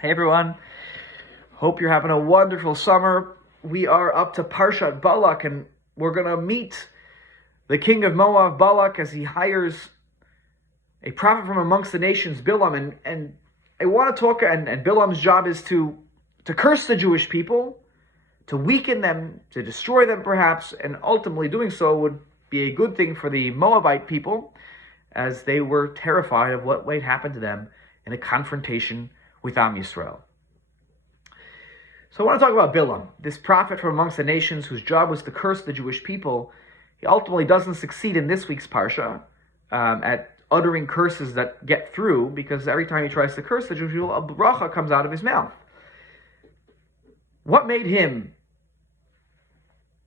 Hey everyone, hope you're having a wonderful summer. We are up to Parshat Balak, and we're going to meet the king of Moab, Balak, as he hires a prophet from amongst the nations, Bilam. And I want to talk, and Bilam's job is to curse the Jewish people, to weaken them, to destroy them perhaps, and ultimately doing so would be a good thing for the Moabite people, as they were terrified of what might happen to them in a confrontation with Am Yisrael. So I want to talk about Bilam, this prophet from amongst the nations whose job was to curse the Jewish people. He ultimately doesn't succeed in this week's Parsha at uttering curses that get through, because every time he tries to curse the Jewish people, a Brachot comes out of his mouth. What made him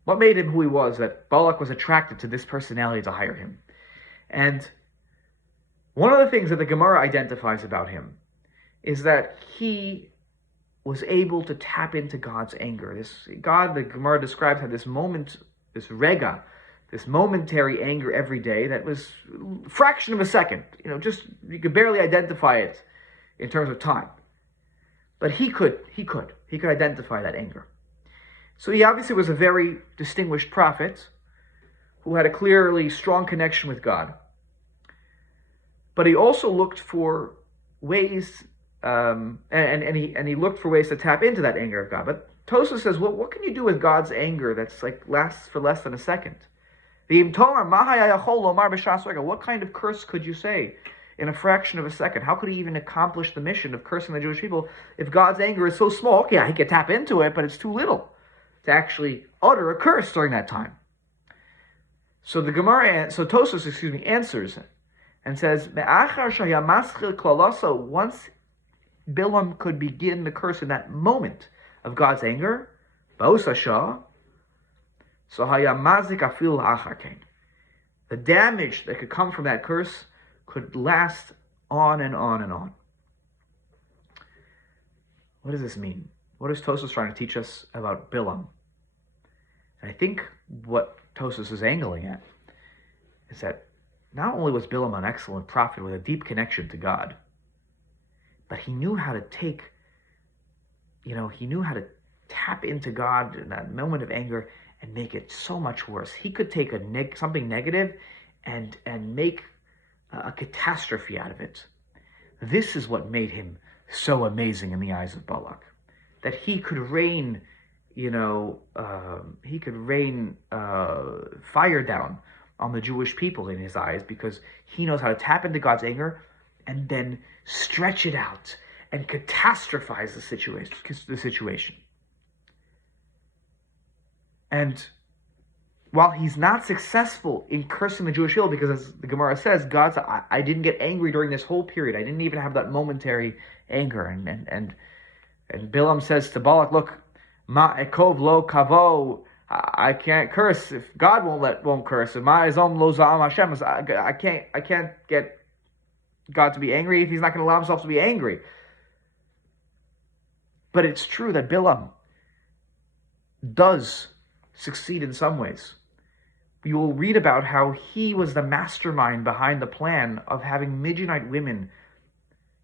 who he was, that Balak was attracted to this personality to hire him? And one of the things that the Gemara identifies about him is that he was able to tap into God's anger. The Gemara describes, had this moment, this rega, this momentary anger every day that was a fraction of a second. Just you could barely identify it in terms of time. But he could identify that anger. So he obviously was a very distinguished prophet who had a clearly strong connection with God. But he also looked for ways, and he looked for ways to tap into that anger of God. But Tosfos says, well, what can you do with God's anger that's lasts for less than a second? What kind of curse could you say in a fraction of a second? How could he even accomplish the mission of cursing the Jewish people if God's anger is so small? Okay, he could tap into it, but it's too little to actually utter a curse during that time. So Tosfos, answers and says, once Bilam could begin the curse in that moment of God's anger, the damage that could come from that curse could last on and on and on. What does this mean? What is Tosfos trying to teach us about Bilam? And I think what Tosfos is angling at is that not only was Bilam an excellent prophet with a deep connection to God, but he knew how to tap into God in that moment of anger and make it so much worse. He could take something negative and make a catastrophe out of it. This is what made him so amazing in the eyes of Balak, that he could rain fire down on the Jewish people in his eyes, because he knows how to tap into God's anger and then stretch it out and catastrophize the situation. And while he's not successful in cursing the Jewish people, because as the Gemara says, God said, I didn't get angry during this whole period. I didn't even have that momentary anger. And Bilam says to Balak, look, ma ekov lo kavo, I can't curse if God won't curse. Ma ezom lo za'am Hashem, I can't get God to be angry if he's not going to allow himself to be angry. But it's true that Bilam does succeed in some ways. You will read about how he was the mastermind behind the plan of having Midianite women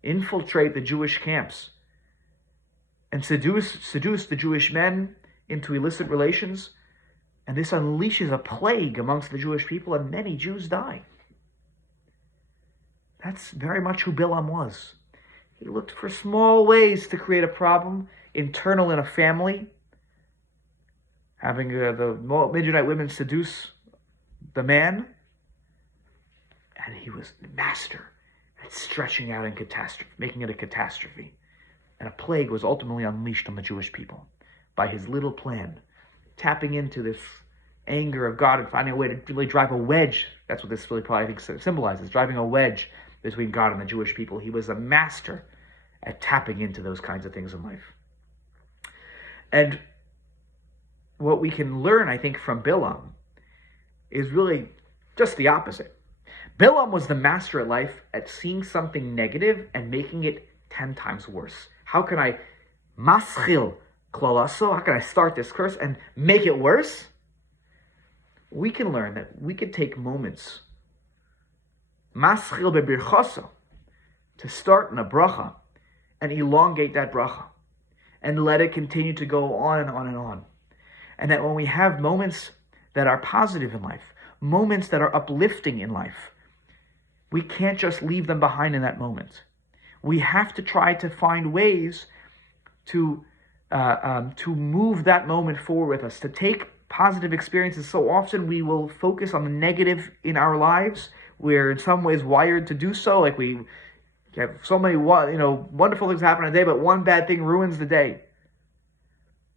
infiltrate the Jewish camps and seduce the Jewish men into illicit relations. And this unleashes a plague amongst the Jewish people, and many Jews die. That's very much who Bilam was. He looked for small ways to create a problem internal in a family, having the Midianite women seduce the man, and he was the master at stretching out in catastrophe, making it a catastrophe. And a plague was ultimately unleashed on the Jewish people by his little plan, tapping into this anger of God and finding a way to really drive a wedge. That's what this really probably, I think, symbolizes, driving a wedge between God and the Jewish people. He was a master at tapping into those kinds of things in life. And what we can learn, I think, from Bilam is really just the opposite. Bilam was the master at life at seeing something negative and making it 10 times worse. How can I maschil klalaso? How can I start this curse and make it worse? We can learn that we could take moments, maschil bebirchoso, to start in a bracha and elongate that bracha and let it continue to go on and on and on. And that when we have moments that are positive in life, moments that are uplifting in life, we can't just leave them behind in that moment. We have to try to find ways to move that moment forward with us, to take positive experiences. So often we will focus on the negative in our lives. We're in some ways wired to do so. Like we have so many wonderful things happen in a day, but one bad thing ruins the day.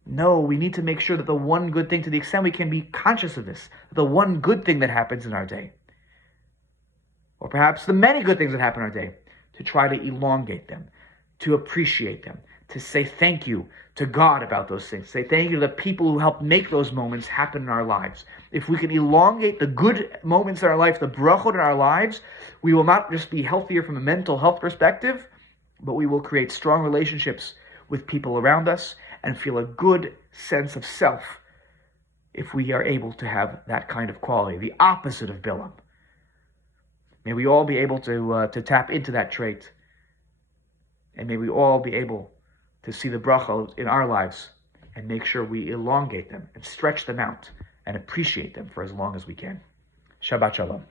No, we need to make sure that the one good thing, to the extent we can be conscious of this, the one good thing that happens in our day, or perhaps the many good things that happen in our day, to try to elongate them, to appreciate them, to say thank you to God about those things, say thank you to the people who helped make those moments happen in our lives. If we can elongate the good moments in our life, the brachot in our lives, we will not just be healthier from a mental health perspective, but we will create strong relationships with people around us and feel a good sense of self if we are able to have that kind of quality, the opposite of Bilam. May we all be able to tap into that trait, and may we all be able to see the brachot in our lives and make sure we elongate them and stretch them out and appreciate them for as long as we can. Shabbat Shalom.